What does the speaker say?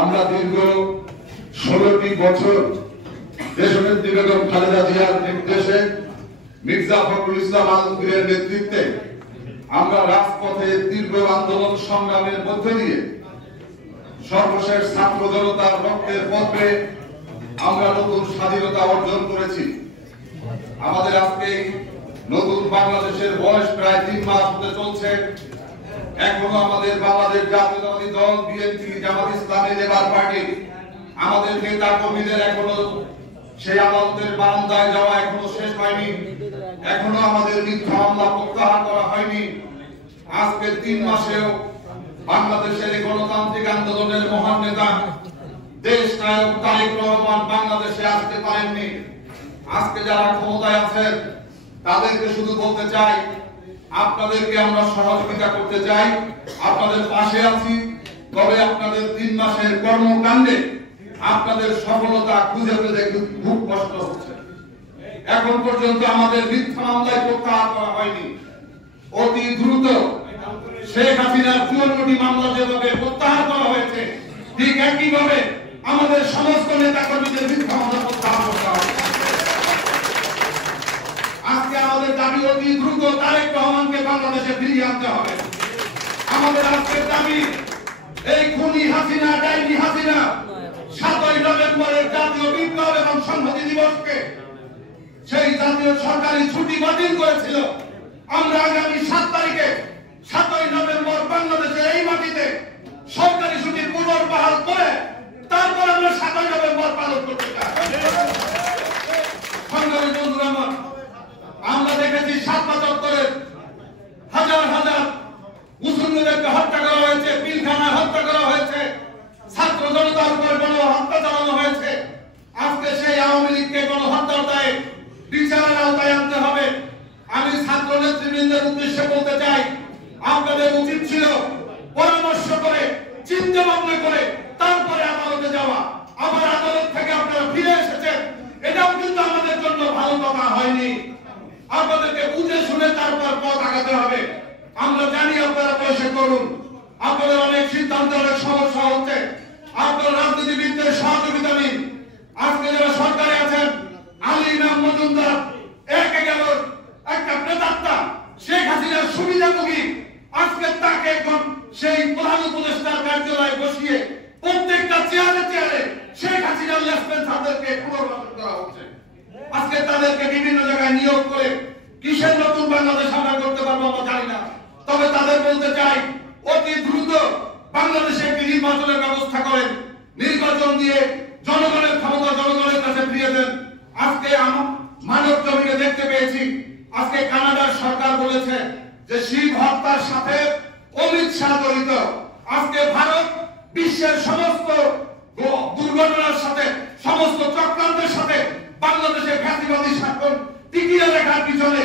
আমরা দীর্ঘ 16টি বছর দেশনেত্রী বেগম খালেদা জিয়ার নির্দেশে মির্জা ফখরুল ইসলাম আলমগীরের নেতৃত্বে আমরা রাজপথে তীব্র আন্দোলন সংগ্রামের মধ্যে দিয়ে সর্বশেষ ছাত্র জনতার রক্তের পথে আমরা নতুন স্বাধীনতা অর্জন করেছি। আমাদের আজকে নতুন বাংলাদেশের বয়স প্রায় 3 মাস হতে চলছে। এখনো আমাদের বাংলাদেশ জাতীয়তাবাদী দল, BNP, Jamaat Islami, labour party, আমাদের নেতা কর্মীদের এখনো সেই আদালতের বারান্দায় যাওয়া এখনো শেষ হয়নি। এখনো আমাদের মিথ্যা মামলা প্রত্যাহার করা হয়নি। আজকে 3 মাসেও বাংলাদেশের গণতান্ত্রিক আন্দোলনের মহান নেতা দেশ নায়ক তারেক রহমান বাংলাদেশে আসতে পারেননি। আজকে যারা ক্ষমতায় আছেন তাদেরকে শুধু বলতে চাই, আপনাদেরকে আমরা সহযোগিতা করতে চাই, আপনাদের পাশে আছি। তবে আপনাদের 3 মাসের কর্মকাণ্ডে আপনাদের সফলতা খুঁজে পেতে খুব কষ্ট হচ্ছে। এখন পর্যন্ত আমাদের মিথ্যা মামলায় প্রত্যাহার করা হয়নি। অতি দ্রুত শেখ হাসিনার 54টি মামলা যেভাবে প্রত্যাহার করা হয়েছে, ঠিক একইভাবে আমাদের সমস্ত নেতা কর্মীদের মিথ্যা মামলা প্রত্যাহার করতে হবে। আজকে আমাদের দাবি অতি দ্রুত তারেক রহমানকে বাংলাদেশে ফিরিয়ে আনতে হবে। আমাদের আজকের দাবি এই খুনি হাসিনা, ডাইনি হাসিনা 7ই নভেম্বরের জাতীয় বিপ্লব এবং সংহতি দিবসকে সেই জাতীয় সরকারি ছুটি বাতিল করেছিল। আমরা আগামী 7 তারিখে 7ই নভেম্বর বাংলাদেশের এই মাটিতে সরকারি ছুটির পুনর্বহাল করে তারপর আমরা 7ই নভেম্বর পালন করতে চাই। সংগ্রামী বন্ধুরা আমার, আমরা দেখেছি 7 চত্বরে হাজার হাজার মুসলিমদেরকে হত্যা করা হয়েছে, পিলখানায় হত্যা করা হয়েছে, ছাত্র জনতার উপর গণহত্যা চালানো হয়েছে। আজকে সেই আওয়ামী লীগকে গণহত্যার দায়ে বিচারের আওতায় আনতে হবে। আমি ছাত্র নেতৃবৃন্দের উদ্দেশ্যে বলতে চাই, আপনাদের উচিত ছিল পরামর্শ করে, চিন্তা ভাবনা করে তারপরে আদালতে যাওয়া। আবার আদালত থেকে আপনারা ফিরে এসেছেন, এটাও কিন্তু আমাদের জন্য ভালো কথা হয়নি। আপনাদেরকে বুঝে শুনে তারপর পথ আগাতে হবে। আমরা জানি আপনারা পয়সা করুন, আপনাদের অনেক সিদ্ধান্তে অনেক সমস্যা হচ্ছে, আপনারা রাজনীতিবিদদের সহযোগিতা নিন। আজকে যারা সরকারে আছেন, আলী ইমাম মজুমদার একে গেল একটা প্রেতাত্মা, শেখ হাসিনার সুবিধাভোগী। আজকে তাকে সেই প্রধান উপদেষ্টার কার্যালয়ে বসিয়ে প্রত্যেকটা চেয়ারে চেয়ারে শেখ হাসিনার লেফটেন্যান্টদেরকে পুনর্বাসন করা হচ্ছে। আজকে তাদেরকে বিভিন্ন জায়গায় নিয়োগ করে কিসের নতুন বাংলাদেশ আমরা করতে পারবো আমরা জানি না। তবে তাদের বলতে চাই, অতি দ্রুত বাংলাদেশে একটি নির্বাচনের ব্যবস্থা করেন, নির্বাচন দিয়ে জনগণের ক্ষমতা জনগণের কাছে ফিরিয়ে দেন। আজকে মানব জমিনে দেখতে পেয়েছি, আজকে কানাডার সরকার বলেছে যে শিব হত্যার সাথে অমিত শাহ জড়িত। আজকে ভারত বিশ্বের সমস্ত দুর্ঘটনার সাথে, সমস্ত চক্রান্তের সাথে বাংলাদেশের ফ্যাসিবাদী শাসন টিকিয়ে রাখার পিছনে